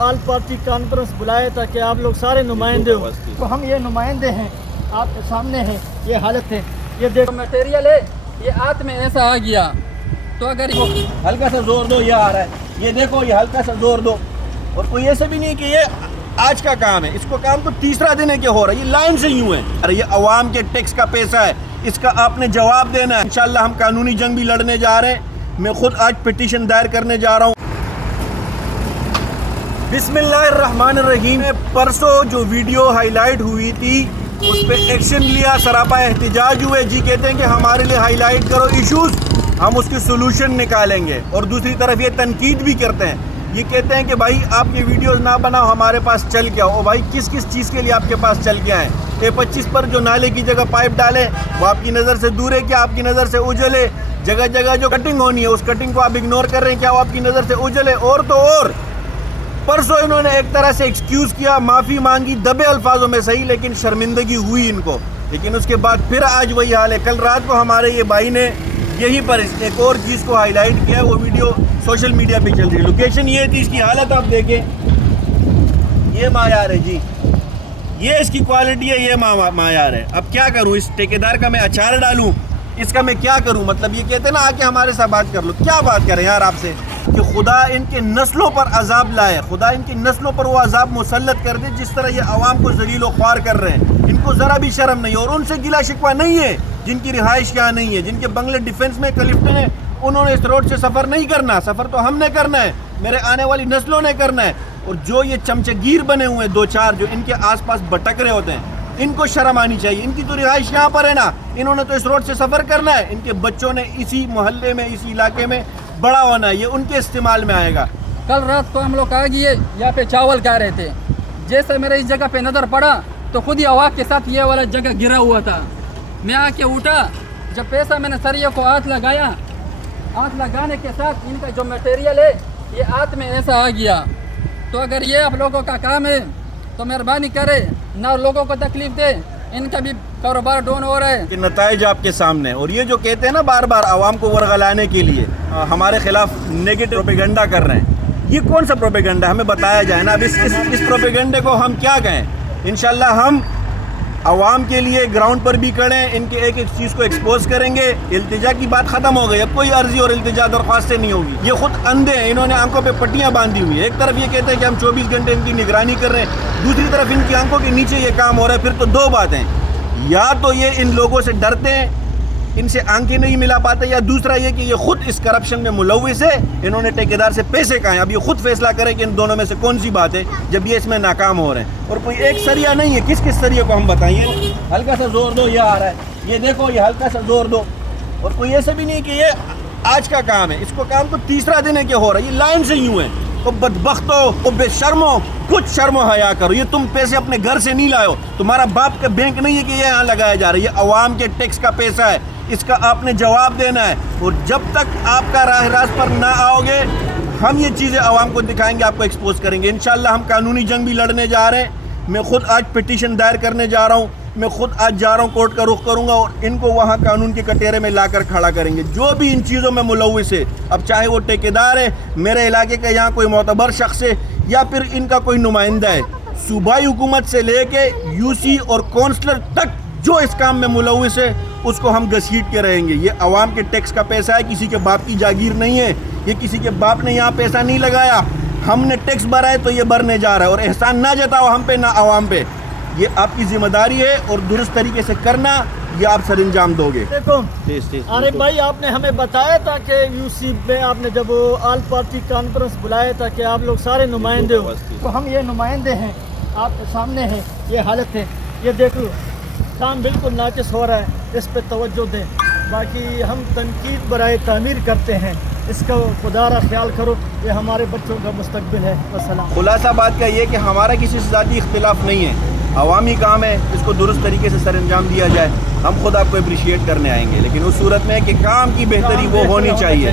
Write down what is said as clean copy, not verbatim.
آل party conference بلایا تھا کہ آپ لوگ سارے نمائندے ہو، تو ہم یہ نمائندے ہیں، آپ کے سامنے ہیں، یہ حالت ہے، یہ دیکھو میٹیریل ہے، یہ ہاتھ میں ایسا آ گیا تو اگر ہلکا سا زور دو، یہ آ رہا ہے، یہ دیکھو، یہ ہلکا سا زور دو، اور کوئی ایسا بھی نہیں کہ یہ آج کا کام ہے، اس کو کام تو تیسرا دن ہے کہ ہو رہا ہے، یہ لائن سے یوں ہے، ارے یہ عوام کے ٹیکس کا پیسہ ہے، اس کا آپ نے جواب دینا ہے۔ انشاءاللہ ہم قانونی جنگ بھی لڑنے جا رہے ہیں، میں خود آج پٹیشن دائر کرنے جا رہا ہوں۔ بسم اللہ الرحمن الرحیم۔ پرسوں جو ویڈیو ہائی لائٹ ہوئی تھی اس پہ ایکشن لیا، سراپا احتجاج ہوئے، جی کہتے ہیں کہ ہمارے لیے ہائی لائٹ کرو ایشوز، ہم اس کی سولوشن نکالیں گے، اور دوسری طرف یہ تنقید بھی کرتے ہیں، یہ کہتے ہیں کہ بھائی آپ یہ ویڈیوز نہ بناؤ، ہمارے پاس چل کے آؤ۔ بھائی کس چیز کے لیے آپ کے پاس چل کے آئیں؟ A25 پر جو نالے کی جگہ پائپ ڈالیں وہ آپ کی نظر سے دور ہے کیا؟ آپ کی نظر سے اجل ہے؟ جگہ جگہ جو کٹنگ ہونی ہے اس کٹنگ کو آپ اگنور کر رہے ہیں کیا؟ وہ آپ کی نظر سے اجل ہے؟ اور تو اور پرسوں انہوں نے ایک طرح سے ایکسکیوز کیا، معافی مانگی، دبے الفاظوں میں صحیح، لیکن شرمندگی ہوئی ان کو، لیکن اس کے بعد پھر آج وہی حال ہے۔ کل رات کو ہمارے یہ بھائی نے یہی پر ایک اور چیز کو ہائی لائٹ کیا، وہ ویڈیو سوشل میڈیا پہ چل رہی ہے، لوکیشن یہ تھی، اس کی حالت آپ دیکھیں، یہ معیار ہے جی، یہ اس کی کوالٹی ہے، یہ معیار ہے۔ اب کیا کروں؟ اس ٹھیکیدار کا میں اچار ڈالوں؟ اس کا میں کیا کروں؟ مطلب یہ کہتے ہیں نا آ کے ہمارے ساتھ بات کر لو، کیا بات کریں یار آپ سے کہ خدا ان کے نسلوں پر عذاب لائے، خدا ان کی نسلوں پر وہ عذاب مسلط کر دے جس طرح یہ عوام کو ذلیل و خوار کر رہے ہیں۔ ان کو ذرا بھی شرم نہیں، اور ان سے گلا شکوہ نہیں ہے جن کی رہائش یہاں نہیں ہے، جن کے بنگلے ڈیفنس میں کلفٹن ہے، انہوں نے اس روڈ سے سفر نہیں کرنا، سفر تو ہم نے کرنا ہے، میرے آنے والی نسلوں نے کرنا ہے۔ اور جو یہ چمچگیر بنے ہوئے دو چار جو ان کے آس پاس بھٹک رہے ہوتے ہیں، ان کو شرم آنی چاہیے، ان کی تو رہائش یہاں پر ہے نا، انہوں نے تو اس روڈ سے سفر کرنا ہے، ان کے بچوں نے اسی محلے میں اسی علاقے میں بڑا ہونا ہے، یہ ان کے استعمال میں آئے گا۔ کل رات کو ہم لوگ آ گئے، یہاں پہ چاول کھا رہے تھے، جیسے میرے اس جگہ پہ نظر پڑا تو خود ہی ہوا کے ساتھ یہ والا جگہ گرا ہوا تھا، میں آ کے اٹھا، جب پیسہ میں نے سریے کو ہاتھ لگایا، ہاتھ لگانے کے ساتھ ان کا جو میٹیریل ہے یہ ہاتھ میں ایسا آ گیا۔ تو اگر یہ آپ لوگوں کا کام ہے تو مہربانی کرے، نہ لوگوں کو تکلیف دے، ان کا بھی کاروبار ڈاؤن ہو رہا ہے۔ کہ نتائج آپ کے سامنے، اور یہ جو کہتے ہیں نا بار بار عوام کو ورغلانے کے لیے ہمارے خلاف نیگیٹو پروپیگنڈا کر رہے ہیں، یہ کون سا پروپیگنڈا ہمیں بتایا جائے نا۔ اب اس پروپیگنڈے کو ہم کیا کہیں؟ انشاءاللہ ہم عوام کے لیے گراؤنڈ پر بھی کھڑے ہیں، ان کے ایک چیز کو ایکسپوز کریں گے۔ التجا کی بات ختم ہو گئی، اب کوئی عرضی اور التجا درخواستیں نہیں ہوگی۔ یہ خود اندھے ہیں، انہوں نے آنکھوں پہ پٹیاں باندھی ہوئی ہیں، ایک طرف یہ کہتے ہیں کہ ہم 24 گھنٹے ان کی نگرانی کر رہے ہیں، دوسری طرف ان کی آنکھوں کے نیچے یہ کام ہو رہا ہے۔ پھر تو دو باتیں، یا تو یہ ان لوگوں سے ڈرتے ہیں، ان سے آنکھیں نہیں ملا پاتے، یا دوسرا یہ کہ یہ خود اس کرپشن میں ملوث ہے، انہوں نے ٹھیکیدار سے پیسے کھائے۔ اب یہ خود فیصلہ کرے کہ ان دونوں میں سے کون سی بات ہے جب یہ اس میں ناکام ہو رہے ہیں، اور کوئی ایک سریا نہیں ہے۔ کس سریے کو ہم بتائیں؟ ہلکا سا زور دو، یہ آ رہا ہے، یہ دیکھو، یہ ہلکا سا زور دو، اور کوئی ایسا بھی نہیں کہ یہ آج کا کام ہے، اس کو کام تو تیسرا دن ہے کہ ہو رہا ہے، یہ لائن سے یوں ہے۔ تو بدبختو، تو بے شرمو، کچھ شرم و حیا کرو، یہ تم پیسے اپنے گھر سے نہیں لائے ہو، تمہارا باپ کا بینک نہیں ہے کہ یہ یہاں لگایا جا رہا ہے، یہ عوام کے ٹیکس کا پیسہ ہے، اس کا آپ نے جواب دینا ہے، اور جب تک آپ کا راہ راست پر نہ آؤ گے ہم یہ چیزیں عوام کو دکھائیں گے، آپ کو ایکسپوز کریں گے۔ انشاءاللہ ہم قانونی جنگ بھی لڑنے جا رہے ہیں، میں خود آج پٹیشن دائر کرنے جا رہا ہوں، میں خود آج جا رہا ہوں کورٹ کا رخ کروں گا، اور ان کو وہاں قانون کے کٹہرے میں لا کر کھڑا کریں گے جو بھی ان چیزوں میں ملوث ہے، اب چاہے وہ ٹھیکیدار ہے، میرے علاقے کا یہاں کوئی معتبر شخص ہے، یا پھر ان کا کوئی نمائندہ ہے، صوبائی حکومت سے لے کے UC اور کونسلر تک جو اس کام میں ملوث ہے اس کو ہم گھسیٹ کے رہیں گے۔ یہ عوام کے ٹیکس کا پیسہ ہے، کسی کے باپ کی جاگیر نہیں ہے، یہ کسی کے باپ نے یہاں پیسہ نہیں لگایا، ہم نے ٹیکس بھرا ہے تو یہ بھرنے جا رہا ہے، اور احسان نہ جتاؤ ہم پہ نہ عوام پہ، یہ آپ کی ذمہ داری ہے، اور درست طریقے سے کرنا، یہ آپ سر انجام دو گے۔ دیکھو عارف بھائی، آپ نے ہمیں بتایا تھا کہ UC میں آپ نے جب آل پارٹی کانفرنس بلایا تھا کہ آپ لوگ سارے نمائندے ہو، تو ہم یہ نمائندے ہیں، آپ کے سامنے ہیں، یہ حالت ہے، یہ دیکھ لو، کام بالکل ناقص ہو رہا ہے، اس پہ توجہ دیں۔ باقی ہم تنقید برائے تعمیر کرتے ہیں، اس کا خدا را خیال کرو، یہ ہمارے بچوں کا مستقبل ہے۔ والسلام۔ خلاصہ بات کا یہ کہ ہمارا کسی سے ذاتی اختلاف نہیں ہے، عوامی کام ہے، اس کو درست طریقے سے سر انجام دیا جائے، ہم خود آپ کو اپریشیٹ کرنے آئیں گے، لیکن اس صورت میں کہ کام کی بہتری وہ ہونی چاہیے۔